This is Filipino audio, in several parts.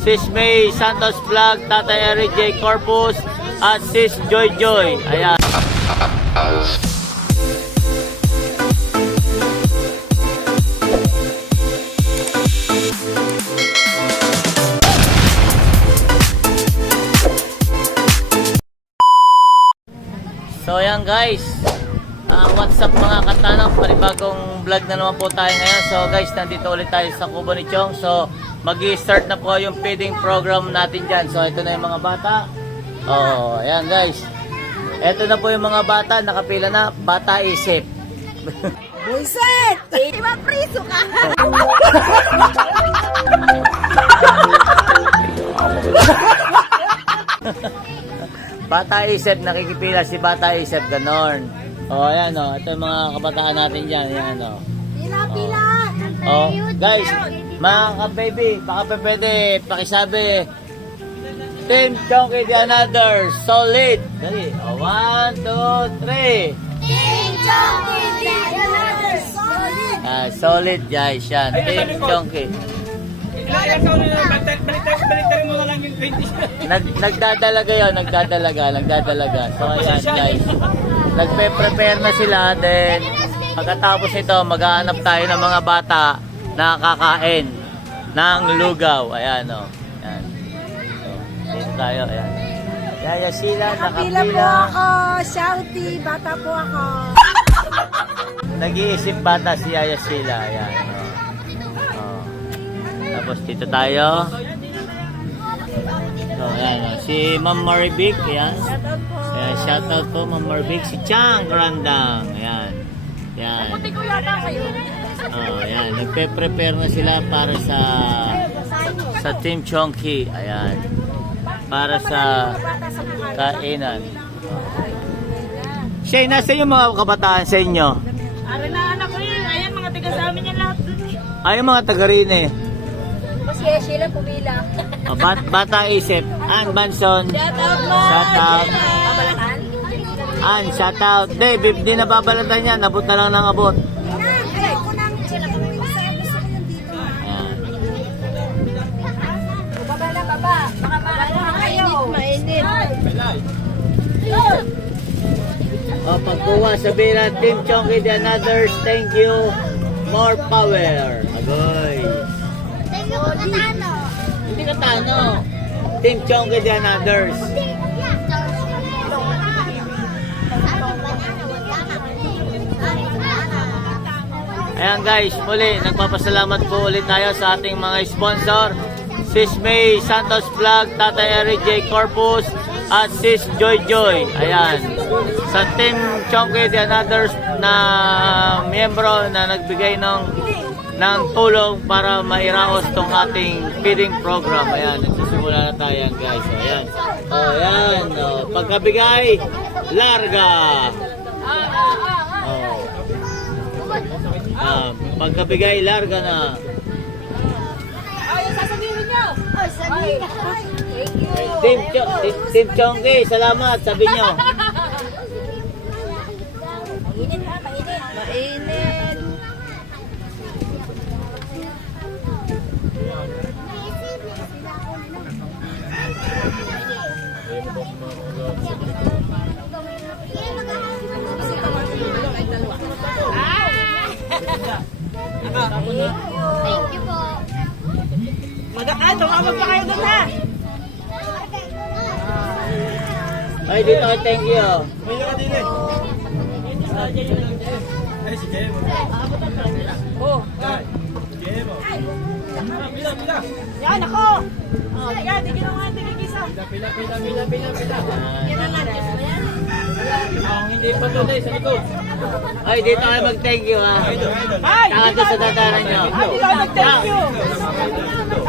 Sis May Santos Vlog, Tatay Eric J. Corpus, at Sis Joy Joy. Ayan. So ayan guys, what's up mga katanang, panibagong vlog na naman po tayo ngayon. So guys, nandito ulit tayo sa Kubo ni Chong. So mag-i-start na po yung feeding program natin dyan. So ito na yung mga bata. Oh, ayan guys, ito na po yung mga bata, nakapila na, bata isip. Buisit! Iba priso ka! Bata isip, nakikipila si bata isip, ganon. O, ayan o, ito yung mga kabataan natin dyan, ayan o. Pila-pila! O, guys, mga ka-baby, baka pwede pakisabi, Team Chonky the Another, solid! Dali, o, 1, 2, 3. Team Chonky the Another, solid! Solid guys, yan, Team Chonky. Ilang taon na balik mo na lang yung 20. Nagdadalaga yun, nagdadalaga. So ayan guys, nagpe-prepare na sila. Then pagkatapos ito, maghahanap tayo ng mga bata na kakain ng lugaw. Ayan o. Ayan. So, dito tayo, ayan. Yaya sila, Nakapila po nakapila. ako, shouty, bata po ako. Nag-iisip bata si Yaya sila. Ayan. Oh. Tapos dito tayo. So, ayan, si Ma'am Maribik, ayan. Shoutout po. Ayan, shoutout po Ma'am Maribik, si Chang Grandang, ayan. Ayan. Puti ko yata kayo. Oh, ayan, nagpe-prepare na sila para sa Team Chonky, ayan. Para sa kainan. Shay, nasa yung mga kabataan sa inyo? Ara na anak ko yun. Ayan, mga tiga sa amin yan lahat dun eh. Ay, yung mga taga rin eh. Kasi Sheila pumila. Oh, bata isip. Ann Banson. Shoutout mo. Shoutout. Babalatan? Ann, shoutout. Dave, di na babalatan yan. Abot na lang ng abot. Ay, kunang sila kami sa gusto ko yun dito. Ayan. Baba na baba. Baka maano kayo. Mainit. O, pagkuha, sabihin na, Team Chonky the Anothers, thank you, more power. Agoy. Hindi ka tano. Team Chonky the Anothers. Ayan guys, muli, nagpapasalamat po ulit tayo sa ating mga sponsor. Sis May Santos Vlog, Tatay Eric J. Corpus, at Sis Joy Joy. Ayan. Sa Team Chonky the Anothers na miyembro na nagbigay ng tulong para mairaos tong ating feeding program. Ayan, nagsisimula na tayo guys. So, ayan. O, ayan. O, pagkabigay, larga. Pagkabigay, larga na. Ay, sasabihin niyo. Ay, sabihin. Thank you. Team Chonky, salamat, sabi nyo. Mainit ha, mainit. Mainit. Thank you po. Tumawag pa kayo doon ha. Ay, dito, thank you. May ka din eh. Ay, si Jemo. Oh. Jemo. Pila. Yan ako. Oh, yan, di ginawa natin kikisa. Pila. Yan ang lunches mo yan. Ang hindi pa tuloy sa likod. Ay, dito kayo mag-thank you ha. Ay! Saka doon sa dadaran nyo. Ay, di ka nag-thank you.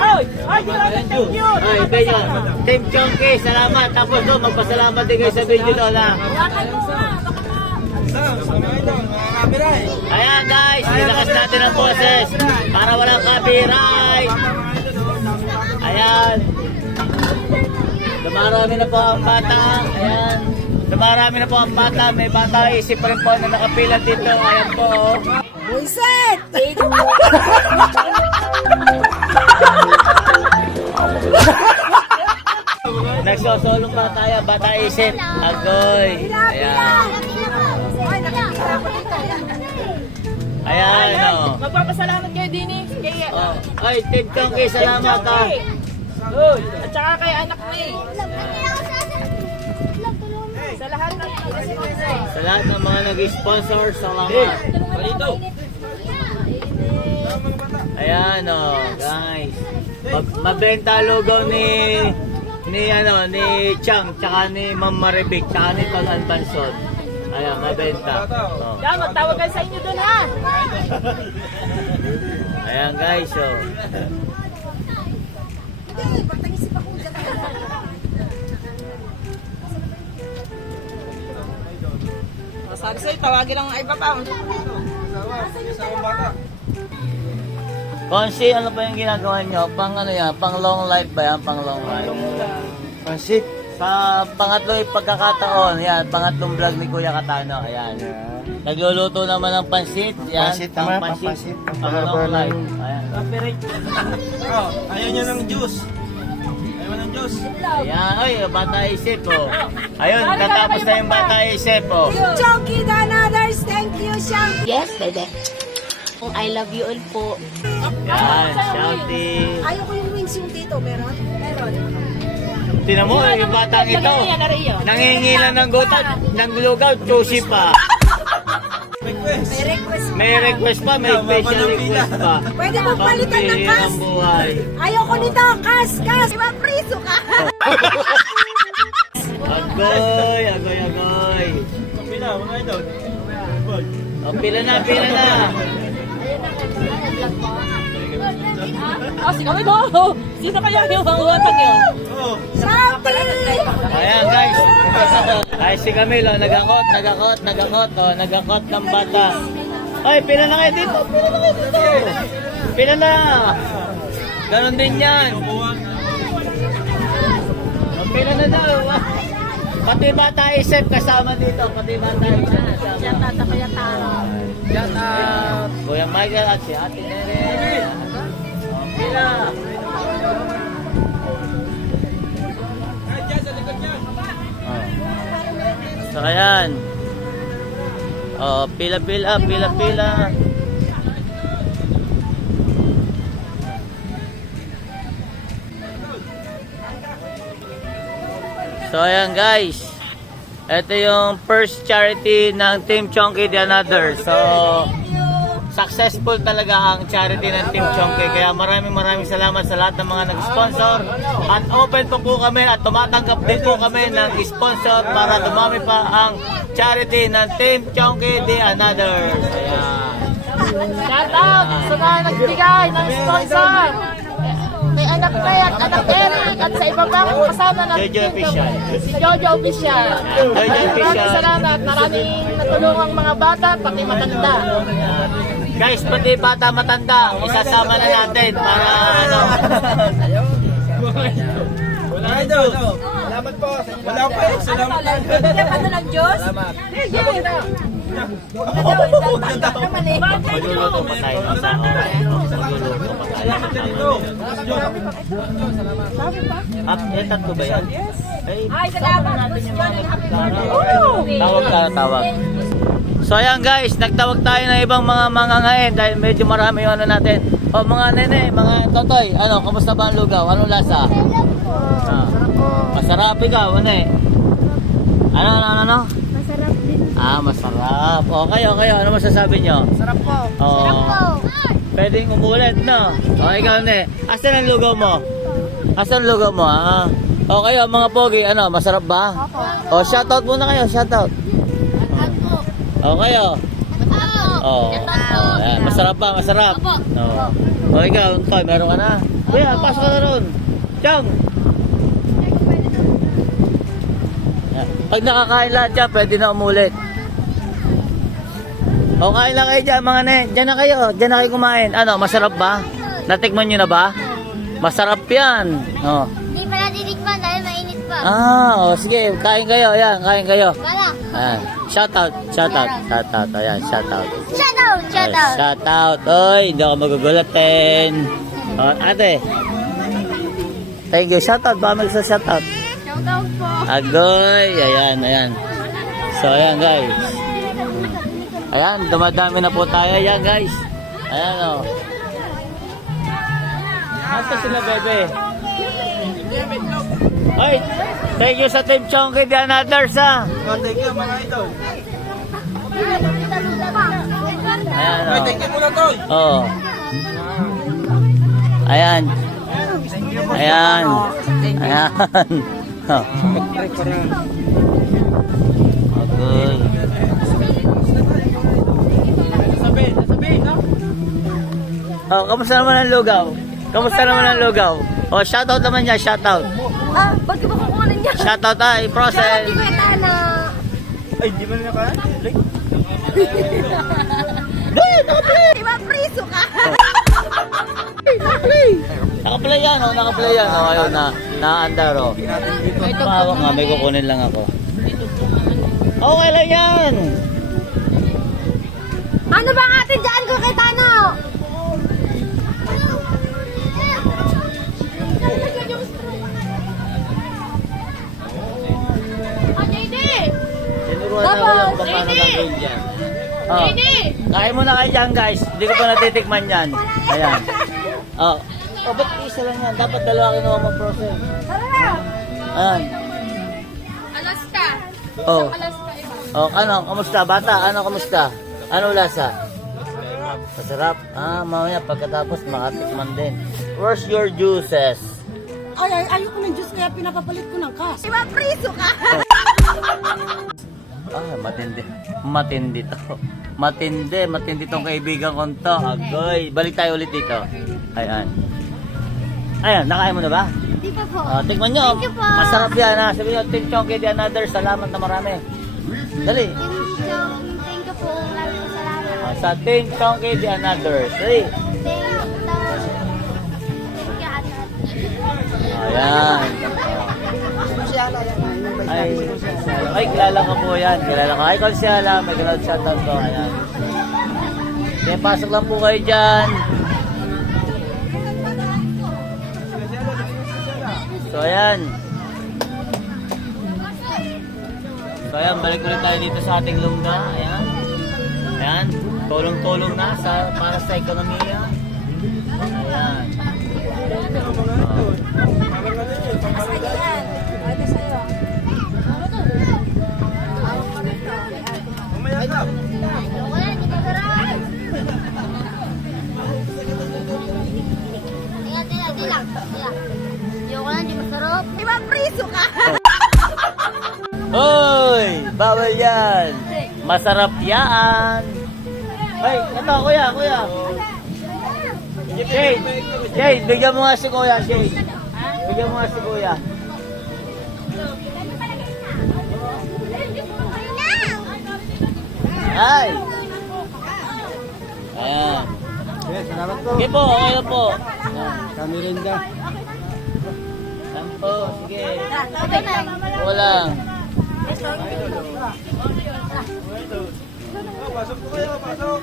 Ay, di ka nag-thank you. Ay, Benyo. Team Chonky, salamat. Tapos doon, magpasalamat din kayo sa video doon ha. Hawakan mo ha. Baka ma... Ayan guys, nilakas natin ang boses para walang copyright. Ayan. Dumarami na po ang bata. Ayan. Dumarami na po ang bata. May bata isip pa rin po na nakapila dito. Ayan po. Oh. Buisit! Nagsosolong pa tayo. Bata isip. Agoy. Ayan. Ayan, oh. Magpapasalamat kayo din eh. Kay, Oh. Ay, Team Chonky, salamat ha. At saka kay anak mo eh. Sa lahat ng Sa lahat ng mga nag-sponsor, salamat. Ayan, oh, guys. Mabenta lugaw ni Chang, tsaka ni Ma'am Maribik, tsaka ni Tolan Bansod. Ayan, mabenta. Oh. Yan, magtawag kayo sa inyo dun ha. Ayan, guys, oh. Sabi sa'yo, tawagin ang iba pa. Konsi, ano ba yung ginagawa nyo? Pang ano yan? Pang long life ba yan? Pang long life? Konsi, sa pangatlong pagkakataon, yan, pangatlong vlog ni Kuya Katano, ayan. Nagluluto naman ng pansit, yan. Pansit pang naman, pansit. pansit. Pang long life, ayan. Oh, ayaw nyo ng juice. Ayaw mo ng juice. Ayan, oy, bata isip, oh. Ayun, tatapos na yung bata isip, oh. Chonky the Anothers, thank you, Siyang. Yes, baby. I love you all po. Yan, shouty. Ayaw ko yung wings yung dito, meron? Meron. Tinan mo, yung batang ito. Nangingilan ng gutat, ng lugaw, sushi pa. Request. May request. May request pa, may special request pa. Pwede mo palitan ng kas. Pambihirang buhay. Ayaw ko nito, kas, kas. Mapriso ka. Agoy, agoy, agoy. Kapila, mga idol. O, pila na, pila na. Ah, sino ito? Sino kaya yung watag yun? Oh, Ayan, guys. Ay, si Camilo, nagakot, oh, nagakot ng bata. Ay, pila na kayo dito, pila na kayo dito. Pila na. Ganon din yan. O, pila na daw. Pati bata isip kasama dito, pati bata isip kasama. Shout out Kuya Michael at si Ate Nere. Okay na. So ayan. Oh, pila-pila, pila-pila. So ayan guys. Ito yung first charity ng Team Chonky the Another. So, successful talaga ang charity ng Team Chonky. Kaya maraming salamat sa lahat ng mga nag-sponsor. At open po kami at tumatanggap din po kami ng sponsor para dumami pa ang charity ng Team Chonky the Another. Ayan. Shout out sa mga nagbigay ng sponsor. Kay anak Ray at anak Eric at sa iba pang kasama natin Jojo Official. Si Jojo Official. Jojo Official. Maraming salamat. Maraming natulungang mga bata, pati matanda. Guys, pati bata matanda, isasama na natin para ano. wala idol. Salamat po. Wala pa eh. Salamat. Bigyan ka na ng Diyos. Salamat. Magluluto pa tayo ng sao. Magluluto pa tayo ng sao. Tatlo ba yan? Ay, salamat. tawag. So ayan guys, nagtawag tayo ng ibang mga mangangain dahil medyo marami yung ano natin. O mga nene, mga totoy, ano, kamusta ba ang lugaw? Anong lasa? Masarap ikaw, ano eh? Ano? Masarap din. Masarap. O kayo, ano masasabi nyo? Sarap po. Oo. Pwedeng umulit, no? O ikaw, ne. Asan ang lugaw mo? Asan ang lugaw mo, ha? O kayo, mga pogi, ano, masarap ba? O, shoutout muna kayo, shoutout. O kayo. O, ayan, masarap ba? Masarap. O ikaw, Toy, meron ka na? Kuya, pasok ka na ron. Chong! Pag nakakain lahat dyan, pwede na umulit. O kain lang kayo dyan, mga ne. Dyan na kayo kumain. Ano, masarap ba? Natikman nyo na ba? Masarap yan. O. Hindi pa natitikman dahil mainit pa. Oh, sige, kain kayo. Ayan, kain kayo. Wala. Ayan. Shout out. Ayan, shout out. Shout out. Shout out. Oy, hindi ako magugulatin. Oh, ate. Thank you. Shout out. Baka magsa-shout out. Shout out po. Agoy. Ayan. So, ayan guys. Ayan, dumadami na po tayo. Ayan guys. Ayan o. Asa sila, bebe? Ay, thank you sa Team Chonky The Anothers, ha. Thank you, mga idol. Ayan o. Thank you muna, tol. Oo. Ayan. Ayan. Oh. Okay. Oh, kamusta naman ang lugaw? Oh, shoutout naman niya, shoutout. Ah, ba't ka ba kukunin niya? Shoutout ay, process. Hindi ko na. Ay, di ba na kaya? Diba, priso ka? Nakaplay yan, oh. Ayun, na-andar, oh. Pahawak nga, may kukunin lang ako. Okay lang yan. Ano ba ang atin dyan ko kay Tano? Tinuruan na ako lang kung paano gagawin dyan. Oh. Kain muna kayo dyan, guys. Hindi ko pa natitikman yan. Ayan. Oh, ba't isa lang yan? Dapat dalawa kinuha mo process. Ayan. Alaska. Oh. Alaska iba. Oh, ano? Kamusta? Bata, ano kamusta? Ano lasa? Masarap. Ah, mamaya pagkatapos makatikman din. Where's your juices? Ayoko ng juice kaya pinapapalit ko ng kas. Diba, priso ka? Ah, matindi to. Matindi tong kaibigan ko to. Agoy, balik tayo ulit dito. Ayan. Ayan, nakain mo na ba? Hindi pa po. Tikman nyo. Thank you po. Masarap yan, ha. Sabi nyo, Team Chonky The Anothers. Salamat na marami. Dali. Thank you po. Maraming salamat. Sa Team Chonky The Anothers. Dali. Ayan. Ay, kilala ko po yan. Ay, konsyala. May ground shoutout ko. Ayan. Kaya pasok lang po kayo dyan. So, ayan. Balik ulit tayo dito sa ating lungga. Ayan. Ayan. Tulong-tulong na para sa ekonomiya. Ayan. Di masarap. Diba, priso ka? Hoy! Bawal yan! Masarap yan! Ay, ito, kuya! Shade, bigyan mo nga si kuya, Shade. Bigyan mo nga si kuya. Ay! Ayan. Salamat po. Sige po, okay na po. Kami rin dyan. Sampo, sige. Walang. Pasok po kayo, pasok.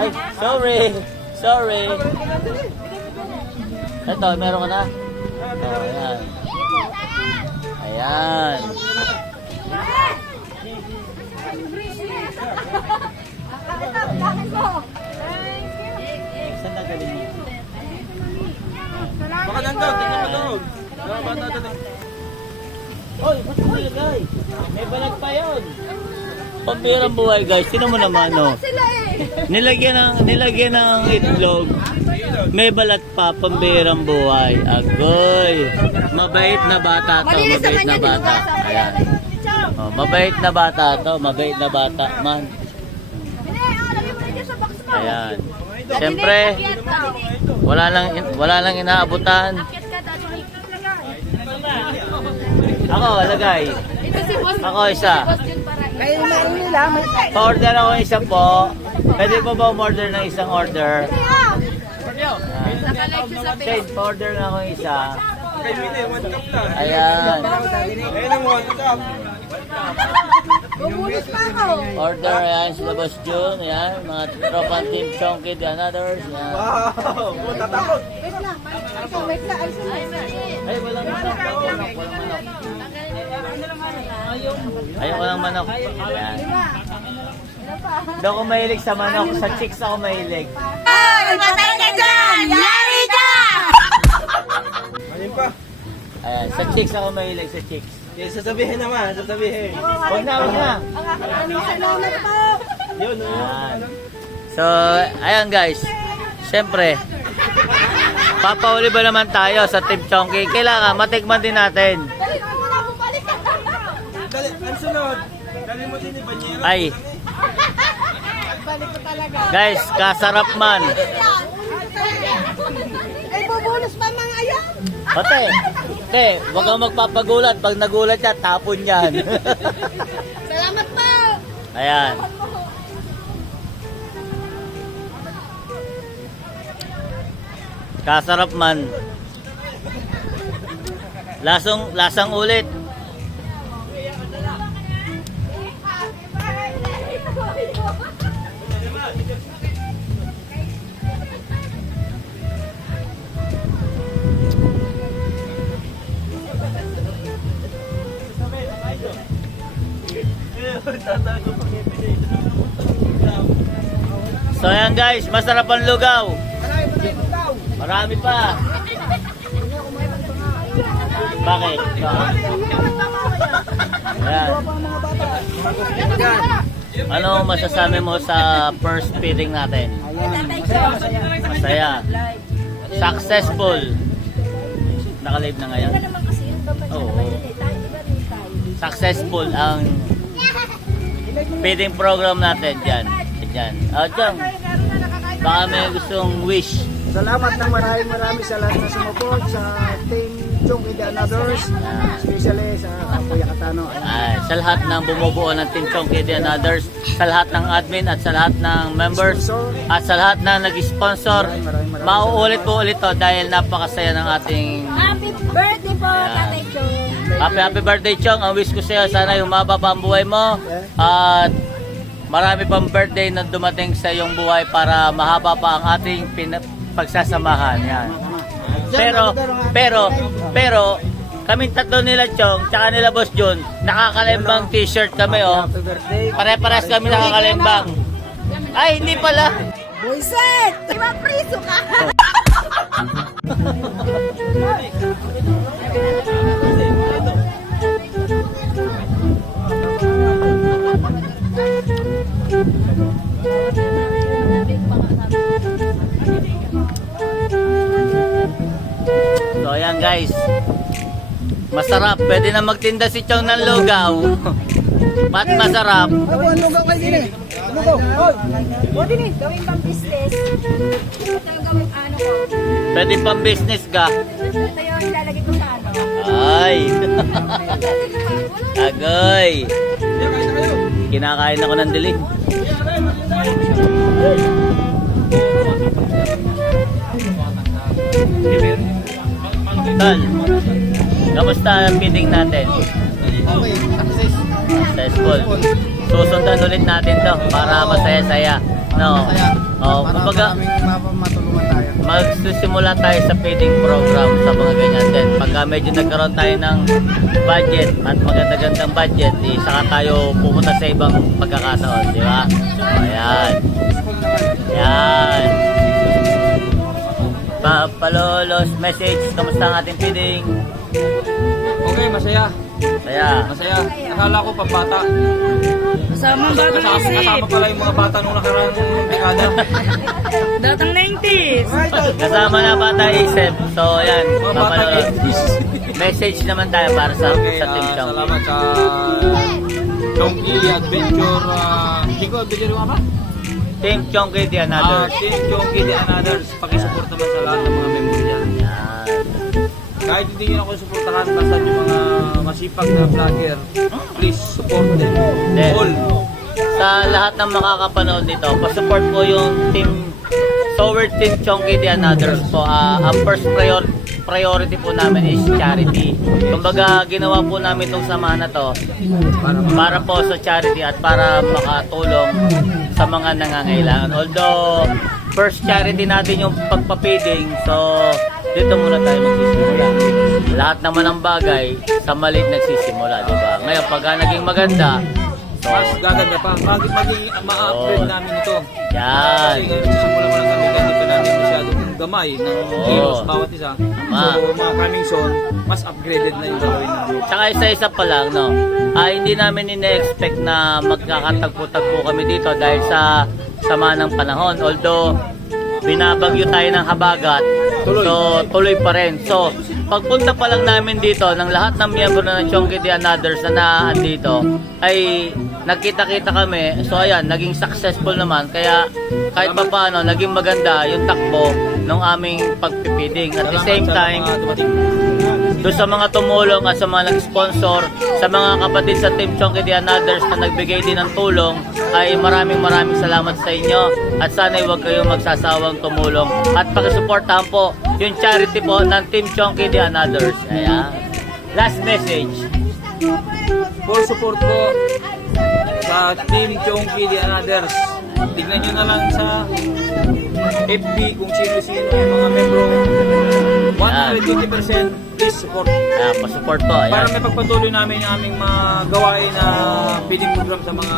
Ay, sorry. Ito, meron ka na? Oh, ayan. Ayan. Saan na galing niya? Baka nandun, tingnan mo doon. Bata doon. Oy, ba't mo nilagay? May balag pa yun. Pambirang buhay, guys. Sino mo naman, no? Nilagyan ng itlog. May balat pa, pambirang buhay. Agoy. Mabait na bata to, mabait na bata. Ayan. Oh, mabait na bata to, mabait na bata man. Ayan. Siyempre, wala lang inaabutan. Ako, lagay. Ako isa. Pa-order ako isa po. Pwede po ba umorder ng isang order? Shane, order na ako isa. Kay Mine, 1 cup lang. Ayan. Ayun ang 1 cup. Bumulis pa ako. Order, ayan, sila Boss Jun, ayan, mga tropang Team Chonky, the others, ayan. Wow! Puta takot. Wait lang. Wait lang. Ay, walang manok, walang manok. Ayaw ko ng manok. Ayan. Hindi ako mahilig sa manok, sa chicks ako mahilig. Ay, patay ka dyan! Yari ka! Ayun pa. Ayan, sa chicks ako mahilig, sa chicks. Sasabihin naman, sasabihin. Huwag na, huwag na. Salamat po. Yun, Ayan. So, ayan guys. Siyempre, papauli ba naman tayo sa Team Chonky? Kailangan matikman din natin. Dali, ang sunod. Dali mo din ni Banyero. Ay. Guys, kasarap man. Ay, bubulus pa mga ayan. Pate, huwag kang magpapagulat. Pag nagulat siya, tapon yan. Salamat po. Ayan. Kasarap man. Lasang ulit. So ayan guys, masarap ang lugaw. Marami pa. Bakit? Ayan. Ano masasabi mo sa first feeding natin? Masaya. Successful. Nakalive na ngayon? Oo. Successful ang feeding program natin dyan. Dyan. Dyan. Baka may gustong wish. Salamat ng marami sa lahat na sumuport sa Team Chonky and others, especially sa Kuya Katano. Sa lahat ng bumubuo ng Team Chonky and others, sa lahat ng admin at sa lahat ng members at sa lahat na nag-sponsor. Mauulit po ulit to dahil napakasaya ng ating Happy birthday po, Tatay Chong. happy birthday Chong. Ang wish ko sa iyo, sana humaba pa ang buhay mo at marami pang birthday na dumating sa iyong buhay para mahaba pa ang ating pagsasamahan. Yan. Pero kaming tatlo nila Chong tsaka nila Boss Jun, nakakalembang t-shirt kami oh. Pare-pares kami nakakalembang. Ay, hindi pala. Buiset! Mapriso ka! So ayan guys, masarap. Pwede na magtinda si Chong ng lugaw. Pat masarap. Lugaw kayo din eh. Lugaw. O din eh, gawin pang business. Ito yung gawin ano ko. Pwede pang business ka. Ito yung ilalagay ko sa ano. Ay. Agoy. Kinakain ako ng dilim. Tol, kamusta ang meeting natin? Okay, success. Successful. Susundan ulit natin to para masaya-saya. No. Oh, kumbaga, matulungan tayo. magsisimula tayo sa feeding program sa mga ganyan din. Pagka medyo nagkaroon tayo ng budget at maganda-gandang budget, saka tayo pupunta sa ibang pagkakataon, di ba? So, ayan. Ayan. Palolos, message, kamusta ang ating feeding? Okay, masaya. Saya. Masaya. Akala ko pambata. Kasama ba Kasama pala yung mga bata nung nakarang dekada. Datang 90s. Kasama na bata isip. So, ayan. Mga bata Papalolos. Message naman tayo para sa Okay, Team Chong. salamat sa Chonky Adventure. Hindi ko adventure yung apa? Team Chonky the another. Team Chonky the Others. Pakisupport naman sa lahat ng mga member dyan. Ayan. Kahit hindi nyo ako suportahan, basta yung mga masipag na vlogger, please support them. Then, All. sa lahat ng makakapanood nito, pa-support po yung Sower Team Chonky The Anothers po. Ang first priority po namin is charity. Kumbaga, ginawa po namin itong samahan na to para po sa charity at para makatulong sa mga nangangailangan. Although, first charity natin yung pagpapiding, so dito muna tayo magsisimula. Lahat naman ng bagay sa maliit nagsisimula, di ba? Ngayon, pagka naging maganda, so, Mas gaganda pa. Maging ma-upgrade namin ito. yan. Kasi ngayon, simula mo lang kami ganito pa namin masyadong gamay ng kilos bawat isa. So, mga coming soon, mas upgraded na yung gawin namin. Tsaka isa-isa pa lang, no? Hindi namin ine-expect na magkakatagpo-tagpo kami dito dahil sa sama ng panahon. Although, binabagyo tayo ng habagat, so tuloy pa rin. So, pagpunta pa lang namin dito ng lahat ng miyembro ng Chonky The Anothers na naandito, ay nagkita-kita kami. So, ayan, naging successful naman. Kaya, kahit pa paano, naging maganda yung takbo ng aming pagpipiding. At the same time, doon sa mga tumulong at sa mga nag-sponsor, sa mga kapatid sa Team Chonky The Anothers na nagbigay din ng tulong, ay maraming salamat sa inyo at sana'y huwag kayong magsasawang tumulong at pakisuportahan po yung charity po ng Team Chonky The Anothers. Ayan. Last message. Full support po sa Team Chonky The Anothers. Tignan nyo na lang sa FB kung sino-sino yung mga membro. 120% please support. Ayan, pasupport po. Para Ayan. may pagpatuloy namin yung aming mga gawain na feeding program sa mga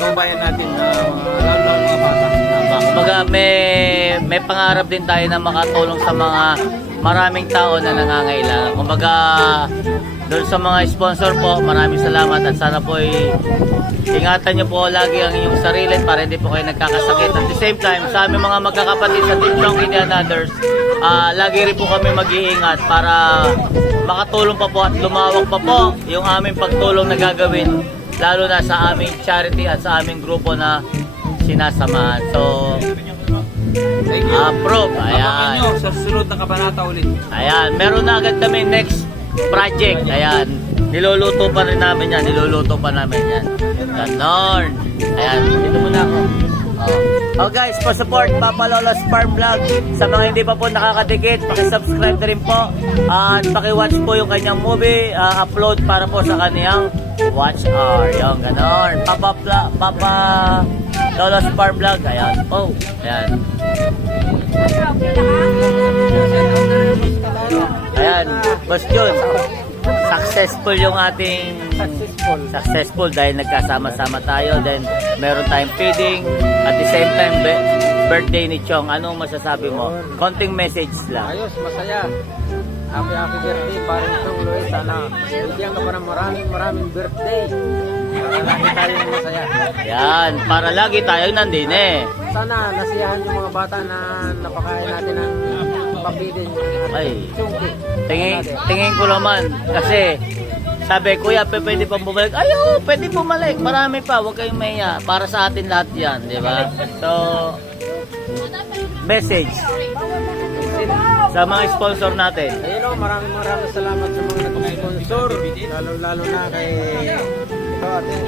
kababayan natin na lalo ng mga bata. Tama. Kumbaga, may pangarap din tayo na makatulong sa mga maraming tao na nangangailangan. Kumbaga, doon sa mga sponsor po, maraming salamat at sana po ingatan nyo po lagi ang inyong sarili para hindi po kayo nagkakasakit. At the same time, sa aming mga magkakapatid sa Team Chonky The Anothers, lagi rin po kami mag-iingat para makatulong pa po at lumawak pa po yung aming pagtulong na gagawin, lalo na sa aming charity at sa aming grupo na sinasamahan. So, Thank you. approve. Abangan nyo Ayan. sa susunod na kabanata ulit. Ayan. Meron na agad kami next project. Ayan. Niluluto pa rin namin yan. Niluluto pa namin yan. Ganon. Ayan. Dito muna ako. Oh guys, pa-support Papa Lolo's Farm Vlog. Sa mga hindi pa po nakakadikit, paki-subscribe na rin po. At paki-watch po yung kanyang movie upload para po sa kanyang watch hour. Yung ganon. Papa Lolo's Farm Vlog. Ayan. Oh. Ayan. Ayan, Boss Jun, successful yung ating successful dahil nagkasama-sama tayo, then meron tayong feeding at the same time birthday ni Chong. Anong masasabi mo? Konting message lang. Ayos, masaya. Happy birthday, parang itong Luis. Sana bigyan ka pa ng maraming birthday. Para lagi tayong masaya. Yan, para lagi tayo nandin eh. Sana nasiyahan yung mga bata na napakain natin ng papidin. Ay, Chonky. tingin ko naman kasi sabi, kuya, pwede pang bumalik. Ayaw, pwede bumalik. Marami pa, huwag kayong mahiya. Para sa atin lahat yan, di ba? So, message sa mga sponsor natin. Ayun o, maraming salamat sa mga nag-sponsor. Lalo na kay ito atin.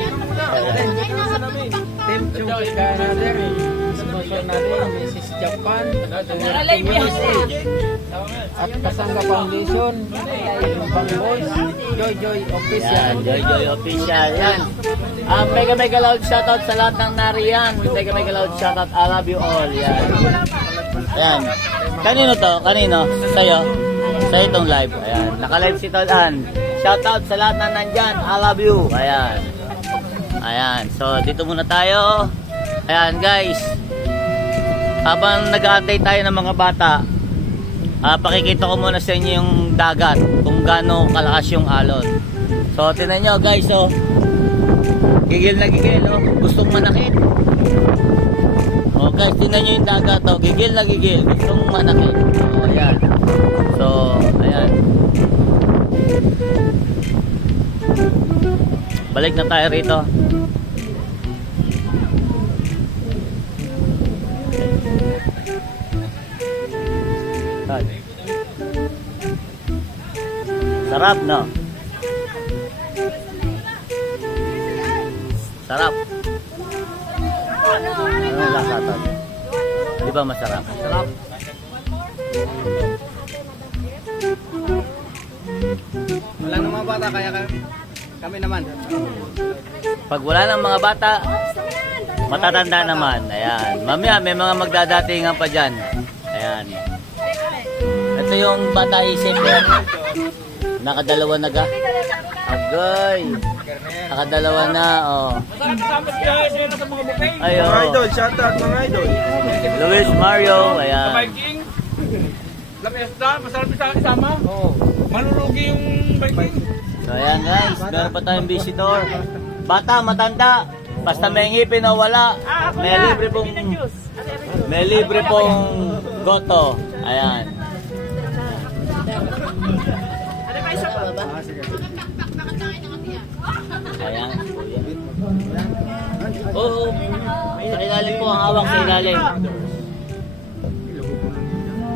Team Chonky The Anothers. Sponsor natin, Mrs. Japan. At Kasanga Foundation. Bang Boys. Joy Official. Yan, Joy Official. Yan. Mega loud shoutout sa lahat ng nariyan. Mega loud shoutout. I love you all. Yan. Ayan. Kanino to? Kanino? Sa'yo? Sa'yo itong live. Ayan. Naka-live si Todan. Shoutout sa lahat ng nandyan. I love you. Ayan. Ayan. So, dito muna tayo. Ayan, guys. Habang nag-aantay tayo ng mga bata, pakikita ko muna sa inyo yung dagat. Kung gaano kalakas yung alon. So, tinan nyo, guys. Oh. Gigil na gigil. Oh. Gustong manakit. Oh guys, tingnan nyo yung dagat to. Gigil na gigil. Gustong manakit. So, ayan. So, ayan. Balik na tayo rito. Sarap, no? Sarap. Anong lasa to? Di ba masarap? Masarap. Wala ng mga bata, kaya kami naman. Pag wala ng mga bata, matatanda naman. Ayan. Mamaya, may mga magdadatingan pa dyan. Ayan. Ito yung bata isip. Nakadalawa na ga. Agay. Nakadalawa na, oh. Ayun. Mga idol, shout out mga idol. Luis Mario, ayan. Viking. La Fiesta, masarap sa kasama. Oo. Malulugi yung Viking. So ayan guys, meron pa tayong visitor. Bata, matanda. Basta may ngipin o wala, may libre pong goto. Ayan. Ayan. Oo. Sa ilalim po, ang hawak sa ilalim.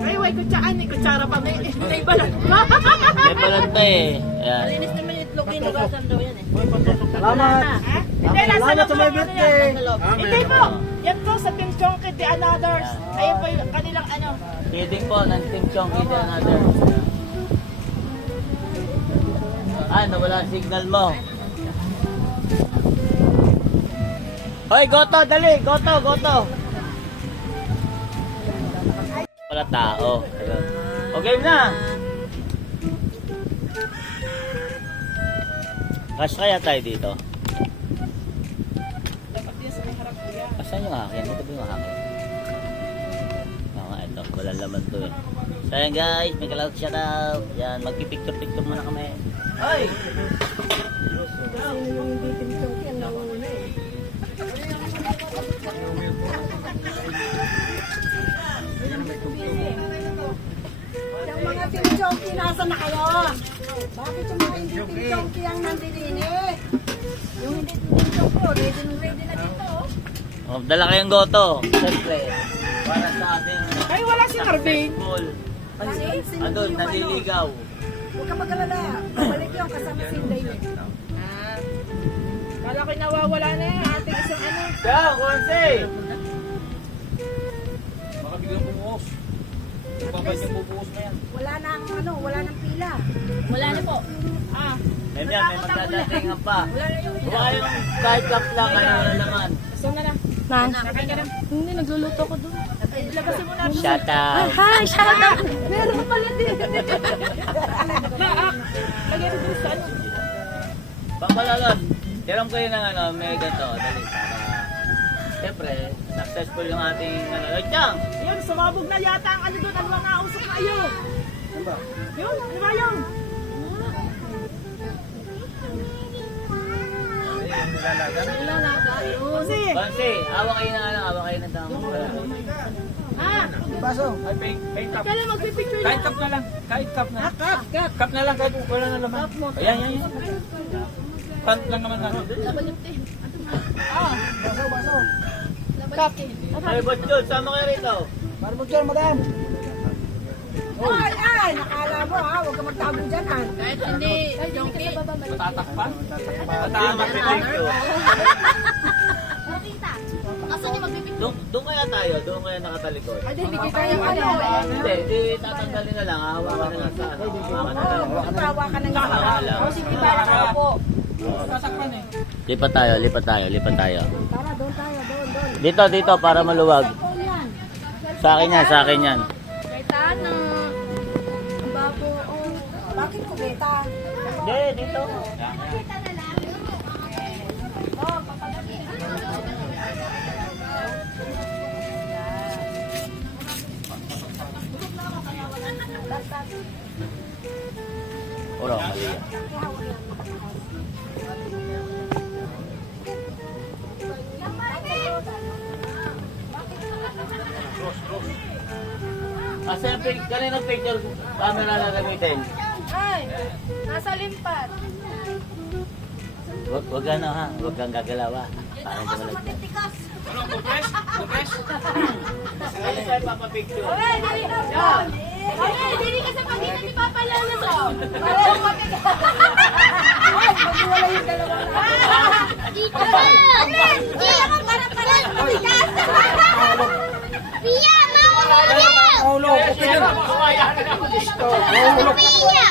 Ay, way, kutsara pa. May balat pa. May palanta eh. Ayan. Linis naman yung itlog, inugasan daw yan eh. Salamat! Hindi, nasa Salamat sa may loob birthday! Hindi po. Yan po sa Team Chongkit, The Anothers. Ayun po yung kanilang ano. Kidding po ng Team Chongkit and Another. Ah, nawala ang signal mo. Hoy, Goto, dali! Goto, Goto! Wala tao. Ayun. Okay na! Cash kaya tayo dito? Asan yung akin? Ito ba yung akin? Oo nga, ito. Wala laman to eh. So yan guys, may kalaot shoutout. Yan, magpipicture-picture muna kami. Ay! Yung mga Tim-Chongki, nasa na kayo? Bakit yung mga hindi Tim-Chongki ang nandidini? Yung hindi Tim-Chongki, ready na dito. Oh, dala kayong goto. Siyempre, para sa ating Ay, wala si Marvin. successful. Andun, naliligaw. Huwag ka mag-alala. Balik yung kasama si David. Kala ko'y nawawala na yung ating isang ano. Ciao, Konse! Baka biglang bumuhos. Babad yung bubuhos na yan. Wala nang ano, wala nang pila. Wala na po. Ah, May magdadatingan pa. Huwag kayong kahit cup lang kayo na naman. gusto na na. Nakain ka na. Hindi, nagluluto ko doon. Labasin mo na. Shout out. Hi, shout out! Meron pa pala din. Lagyan mo sa ano. Pampalalos. Tiram kayo ng ano, may ganito. Dali, para siyempre, successful yung ating ano. Ay, Chang! Yun, sumabog na yata ang ano doon. Ang mga usok na iyo. Yun, di ba yun? Kasi, Konse, awa kayo ng ano, awa kayo ng tama. Baso! Ay, paint cup. kailan magpipicture Kahit na? cup na lang. Kahit cup na. Cup. Cup na lang, kahit wala na laman. Ayan, yan, yan. Pant lang naman natin. Baso, baso! Cup. Ay, Boss Jules, sama kayo rito. Para mo dyan, madam! Ay, ay! Nakala mo ha, huwag ka magtago dyan ha. Kahit hindi, Jonky. Matatakpan. Hindi, Matatakpan. magpipicture. Asan yung magpipicture? Doon kaya tayo, doon kaya nakatalikod. Ay, di, bigay tayo ano. Hindi, di tatanggalin na lang, hahawakan na lang sa ano, hawakan na lang. Tawa ka ng isa. Hawakan lang. po. Tatakpan eh. Lipat tayo, lipat tayo, lipat tayo. Tara, doon tayo, doon. Dito, dito, para maluwag. Phone yan. Sa akin yan, sa akin yan. Kaitana. Ang babo. Oh. Bakit kubeta? Hindi, dito. Oro, mali yan. Kasi yung kanina picture camera na gamitin. Ay, nasa limpad. Wag ano ha, wag kang gagalaw ha. Parang di mo lang. Ano, bupres? Bupres? Ano sa'yo papapicture? Ay, dili. Ay, dili ka sa pagkita ni Papa Lalo mo. Pareho mabigat. Ay, magwala yung dalawa na. Dito na. Dito na. Para mabigat. Mahulog, okay na.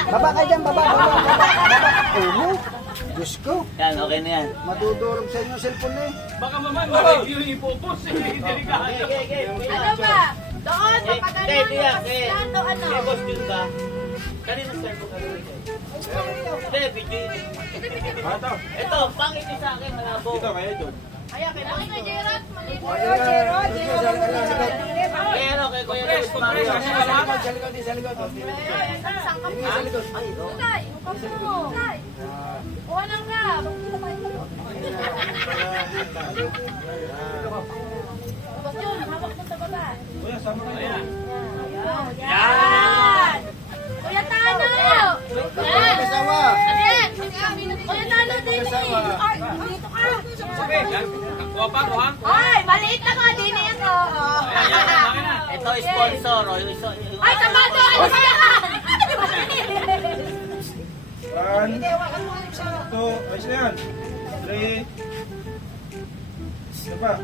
Baba kayo dyan, baba. Ulo. Diyos ko. Yan, okay na yan. Madudurog sa inyo cellphone eh. Baka mamaya ma-review yung ipopos. Delikado. Ano ba? Doon, papagano Hindi, mo, yan. pasando, ano? Kaya boss yun ba? Kanina start ko kami. Hindi, video yun. Ito, pangit yung sa akin, malabo. Ito, kaya doon. Ayan, kailangan na, Gerard. Maliit. Pero kay Kuya Luis Mario. Tay, upo mo. Tay. Kuha lang ka. Tapos yun, hawak mo sa baba. Yan. Kuya Tano! Yan. Yan. Kuya Tano din eh. Ay, dito ka. Kuha pa ko, ha? Ay, maliit lang nga din eh ako. Ito, sponsor. Ay, sabado! Ano ba yan? One, two, ayos na yan. Three. Ano pa?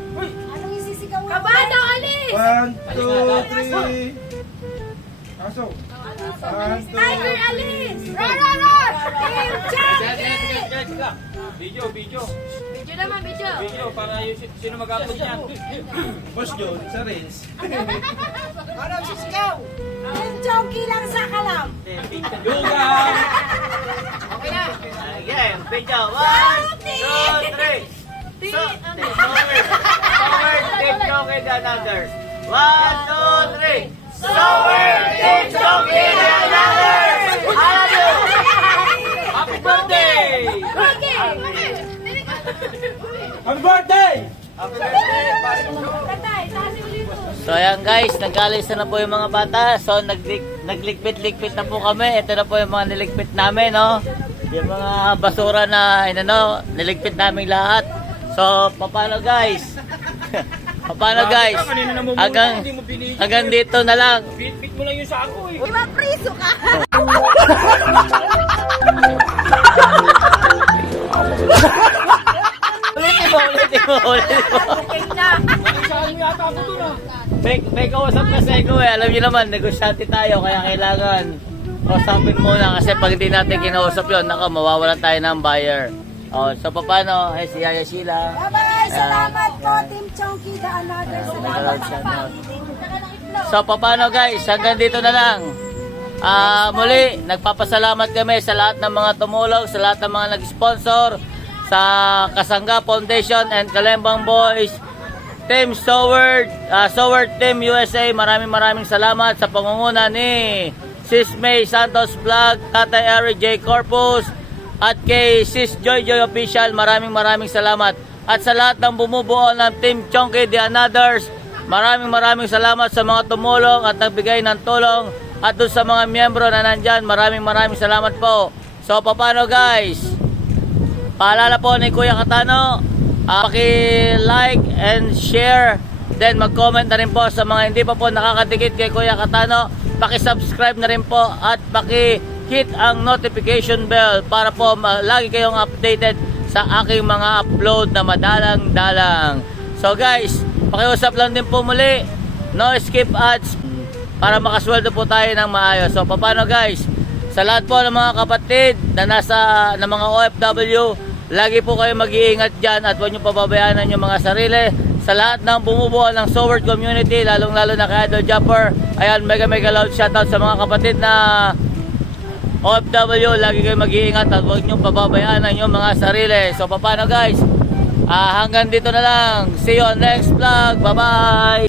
Anong isisigaw mo? Kabado, alis! 1, 2, 3. Aso. 1, 2, Tiger, alis! Roar! Team Champion! Video. Video naman, video. Video para yung sino mag-upload yan. Boss John, sa race. Anong sisigaw? Team Chonky lang sa kalam. Yoga! Again, video. 1, 2, 3. Sower, Team Chonky the Another. 1, 2, 3. Sower, Team Chonky the Another. Happy birthday! Okay! Happy birthday! Tatay, tasin mo dito. So ayan guys, nagkalis na po yung mga bata. So nagligpit-ligpit na po kami. Ito na po yung mga niligpit namin, no? Yung mga basura na niligpit namin lahat. So paano guys? Paano guys? Hanggang dito na lang. Bit mo lang yung sako eh. Di ba priso ka? Ulitin mo. Okay na. Saan yata ako dun ah. May kausap kasi ko eh. Alam niyo naman, negosyante tayo. Kaya kailangan kausapin muna. Kasi pag hindi natin kinausap yun, mawawalan tayo ng buyer. So paano? Si Yaya Sheila. Bye-bye! Salamat po, Team Chonky the Another. Salamat sa So paano guys? Hanggang dito na lang. Muli, nagpapasalamat kami sa lahat ng mga tumulong, sa lahat ng mga nag-sponsor, sa Kasangga Foundation and Kalembang Boys, Team Soward Team USA. Maraming salamat sa pangunguna ni Sis May Santos Vlog, Tatay Eric J. Corpus, at kay Sis Joy Official. Maraming salamat. At sa lahat ng bumubuo ng Team Chonky the Anothers, maraming salamat sa mga tumulong at nagbigay ng tulong. At doon sa mga miyembro na nandyan, maraming salamat po. So paano guys? Paalala po ni Kuya Katano, paki-like and share, then mag-comment na rin po sa mga hindi pa po nakakadikit kay Kuya Katano, paki-subscribe na rin po at paki-hit ang notification bell para po lagi kayong updated sa aking mga upload na madalang-dalang. So guys, pakiusap lang din po muli, no skip ads para makasweldo po tayo ng maayos. So paano guys? Sa lahat po ng mga kapatid na ng mga OFW, lagi po kayo mag-iingat dyan at huwag nyo pababayaan yung mga sarili. Sa lahat ng bumubuo ng Soward community, lalong-lalo na kay Idol Jumper, ayan, mega loud shoutout sa mga kapatid na OFW. Lagi kayo mag-iingat at huwag nyo pababayaan yung mga sarili. So paano guys? Hanggang dito na lang. See you on next vlog. Bye-bye!